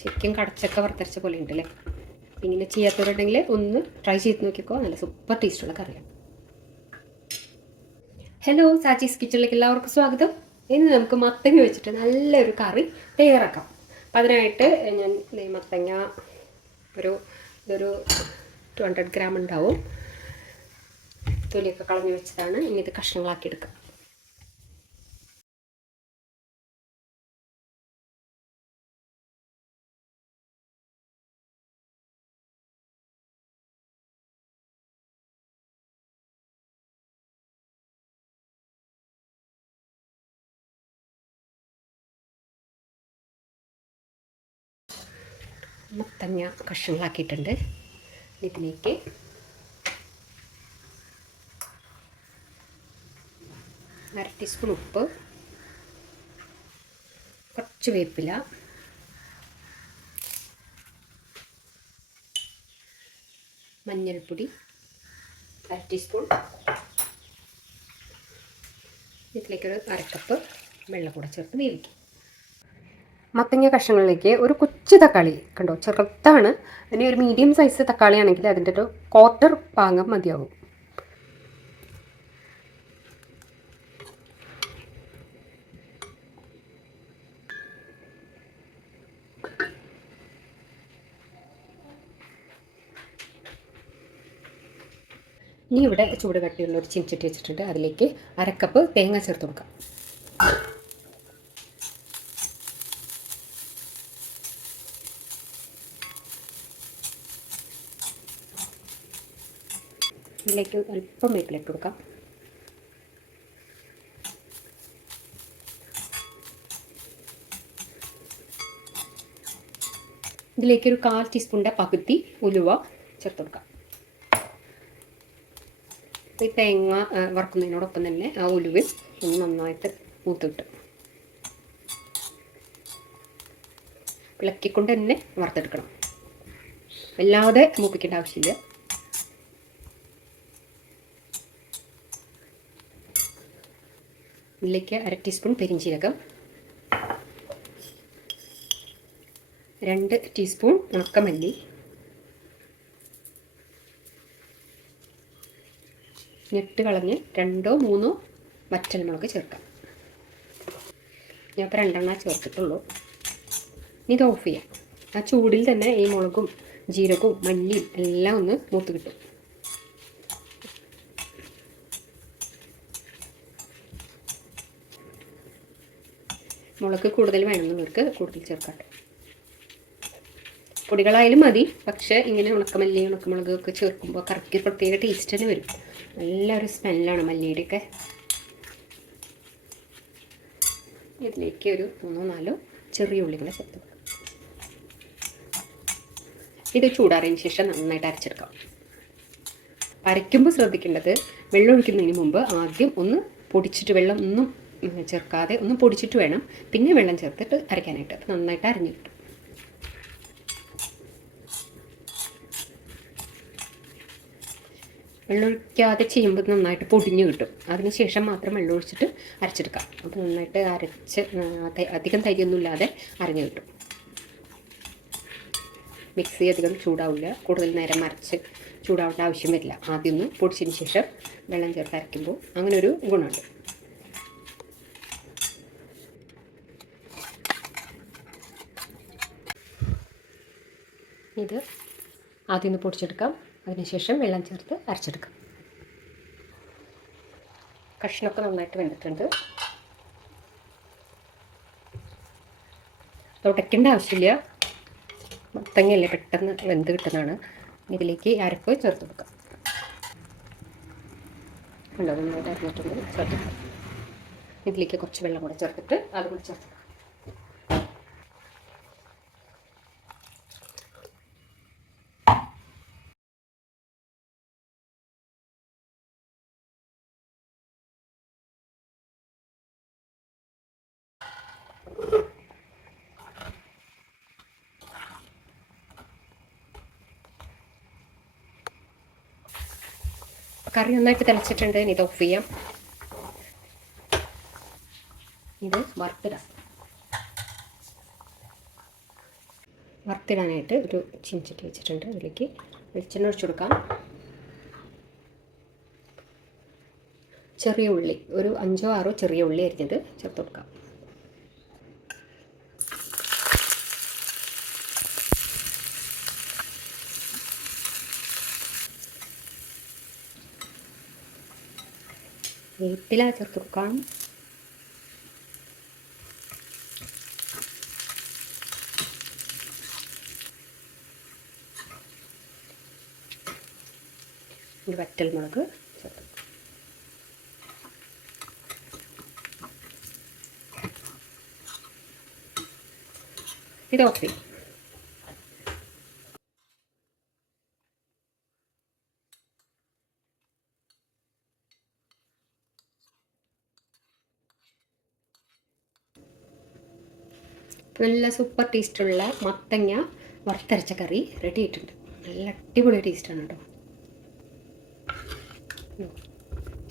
ശരിക്കും കടച്ചക്ക വറുത്തരച്ച പോലെ ഉണ്ട് അല്ലേ ഇങ്ങനെ ചെയ്യാത്തവരുണ്ടെങ്കിൽ ഒന്ന് ട്രൈ ചെയ്ത് നോക്കിക്കോ. നല്ല സൂപ്പർ ടേസ്റ്റുള്ള കറിയാണ് ഹലോ സാച്ചീസ് കിച്ചണിലേക്ക് എല്ലാവർക്കും സ്വാഗതം. ഇന്ന് നമുക്ക് മത്തങ്ങ വെച്ചിട്ട് നല്ലൊരു കറി തയ്യാറാക്കാം. അപ്പം അതിനായിട്ട് ഞാൻ മത്തങ്ങ ഒരു ഇതൊരു ടു ഹൺഡ്രഡ് ഗ്രാം ഉണ്ടാവും. തൊലിയൊക്കെ കളഞ്ഞു വെച്ചതാണ്. ഇനി ഇത് കഷ്ണങ്ങളാക്കി എടുക്കാം. മത്തങ്ങ കഷ്ണങ്ങളാക്കിയിട്ടുണ്ട്. ഇതിലേക്ക് അര ടീസ്പൂൺ ഉപ്പ് കുറച്ച് വേപ്പില മഞ്ഞൾപ്പൊടി അര ടീസ്പൂൺ. ഇതിലേക്കൊരു അരക്കപ്പ് വെള്ളം കൂടെ ചേർത്ത് വേവിക്കും. മത്തങ്ങ കഷ്ണങ്ങളിലേക്ക് ഒരു കൊച്ചു തക്കാളി കണ്ടോ? ചെറുത്താണ് ഇനി ഒരു മീഡിയം സൈസ് തക്കാളി ആണെങ്കിൽ അതിന്റെ ഒരു ക്വാർട്ടർ പാകം മതിയാവും. ഇനി ഇവിടെ ചൂട് കട്ടിയുള്ള ഒരു ചിൻചട്ടി വെച്ചിട്ടുണ്ട്. അതിലേക്ക് അരക്കപ്പ് തേങ്ങ ചേർത്ത് കൊടുക്കാം. ഇതിലേക്ക് അല്പം വേപ്പിലിട്ട് കൊടുക്കാം. ഇതിലേക്ക് ഒരു കാൽ ടീസ്പൂണിന്റെ പകുതി ഉലുവ ചേർത്ത് കൊടുക്കാം. ഈ തേങ്ങ വറക്കുന്നതിനോടൊപ്പം തന്നെ ആ ഉലുവ ഒന്ന് നന്നായിട്ട് മൂത്തിട്ട് ഇളക്കിക്കൊണ്ട് തന്നെ വറുത്തെടുക്കണം. വല്ലാതെ മൂപ്പിക്കേണ്ട ആവശ്യമില്ല. ഇതിലേക്ക് അര ടീസ്പൂൺ പെരിഞ്ചീരകം. രണ്ട് ടീസ്പൂൺ ഉണക്കമല്ലി. ഞെട്ട് കളഞ്ഞ് രണ്ടോ മൂന്നോ വറ്റൽമുളക് ചേർക്കാം. ഞാൻ ഇപ്പോൾ രണ്ടെണ്ണം ചേർത്തിട്ടുള്ളൂ. ഇനി ഇത് ഓഫ് ചെയ്യാം. ആ ചൂടിൽ തന്നെ ഈ മുളകും ജീരകവും മല്ലിയും എല്ലാം ഒന്ന് മൂത്ത് കിട്ടും. മുളക് കൂടുതൽ വേണമെന്നുള്ളവർക്ക് കൂടുതൽ ചേർക്കാം. പൊടികളായാലും മതി. പക്ഷേ ഇങ്ങനെ ഉണക്കമല്ലി ഉണക്കമുളക് ഒക്കെ ചേർക്കുമ്പോൾ കറക്കി പ്രത്യേക ടേസ്റ്റ് തന്നെ വരും. നല്ലൊരു സ്മെല്ലാണ് മല്ലിയുടെയൊക്കെ ഇതിലേക്ക് ഒരു മൂന്നോ നാലോ ചെറിയ ഉള്ളികളെ ചേർത്ത് ഇത് ചൂടാറിയതിന് ശേഷം നന്നായിട്ട് അരച്ചെടുക്കാം. അരയ്ക്കുമ്പോൾ ശ്രദ്ധിക്കേണ്ടത് വെള്ളം ഒഴിക്കുന്നതിന് മുമ്പ് ആദ്യം ഒന്ന് പൊടിച്ചിട്ട് വെള്ളം ഒന്നും ചേർക്കാതെ ഒന്ന് പൊടിച്ചിട്ട് വേണം. പിന്നെ വെള്ളം ചേർത്തിട്ട് അരയ്ക്കാനായിട്ട്. അപ്പോൾ നന്നായിട്ട് അരഞ്ഞു കിട്ടും. വെള്ളമൊഴിക്കാതെ ചെയ്യുമ്പോൾ നന്നായിട്ട് പൊടിഞ്ഞു കിട്ടും. അതിനുശേഷം മാത്രം വെള്ളം ഒഴിച്ചിട്ട് അരച്ചെടുക്കാം. അപ്പോൾ നന്നായിട്ട് അരച്ച് അധികം തരിയൊന്നും ഇല്ലാതെ അരഞ്ഞു കിട്ടും. മിക്സി അധികം ചൂടാവില്ല കൂടുതൽ നേരം അരച്ച് ചൂടാവേണ്ട ആവശ്യം വരില്ല. ആദ്യം ഒന്ന് പൊടിച്ചതിന് ശേഷം വെള്ളം ചേർത്ത് അരയ്ക്കുമ്പോൾ അങ്ങനെ ഒരു ഗുണമുണ്ട്. ഇത് ആദ്യം ഒന്ന് പൊടിച്ചെടുക്കാം. അതിനുശേഷം വെള്ളം ചേർത്ത് അരച്ചെടുക്കാം. കഷ്ണമൊക്കെ നന്നായിട്ട് വെന്തിട്ടുണ്ട്. തുടയ്ക്കേണ്ട ആവശ്യമില്ല. മത്തങ്ങയല്ലേ പെട്ടെന്ന് വെന്ത് കിട്ടുന്നതാണ്. ഇതിലേക്ക് അരപ്പ് ചേർത്ത് കൊടുക്കാം. ഉണ്ടോ നന്നായിട്ട് അരഞ്ഞിട്ടുണ്ട്. ചേർത്ത് ഇതിലേക്ക് കുറച്ച് വെള്ളം കൂടെ ചേർത്തിട്ട് അത് കൂടി ചേർത്ത് കറി നന്നായിട്ട് തിളച്ചിട്ടുണ്ട്. ഇത് ഓഫ് ചെയ്യാം. ഇത് വറുത്തിടാം. വറുത്തിടാനായിട്ട് ഒരു ചിഞ്ചിട്ട് വെച്ചിട്ടുണ്ട്. അതിലേക്ക് വെളിച്ചെണ്ണ ഒഴിച്ചു കൊടുക്കാം. ചെറിയ ഉള്ളി. ഒരു അഞ്ചോ ആറോ ചെറിയ ഉള്ളി അരിഞ്ഞത് ചേർത്ത് കൊടുക്കാം. വേപ്പില ചേർത്ത് കൊടുക്കാം ഒരു വറ്റൽ മുളക് ചേർത്ത് ഇത് ചെയ്യും. നല്ല സൂപ്പർ ടേസ്റ്റുള്ള മത്തങ്ങ വറുത്തരച്ച കറി റെഡി ആയിട്ടുണ്ട്. നല്ല അടിപൊളി ടേസ്റ്റാണ് കേട്ടോ.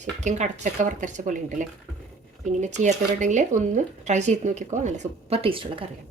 ശരിക്കും കടച്ചക്ക വറുത്തരച്ച പോലെ ഉണ്ടല്ലേ? ഇങ്ങനെ ചെയ്യാത്തവരുണ്ടെങ്കിൽ ഒന്ന് ട്രൈ ചെയ്ത് നോക്കിക്കോ. നല്ല സൂപ്പർ ടേസ്റ്റുള്ള കറിയാണ്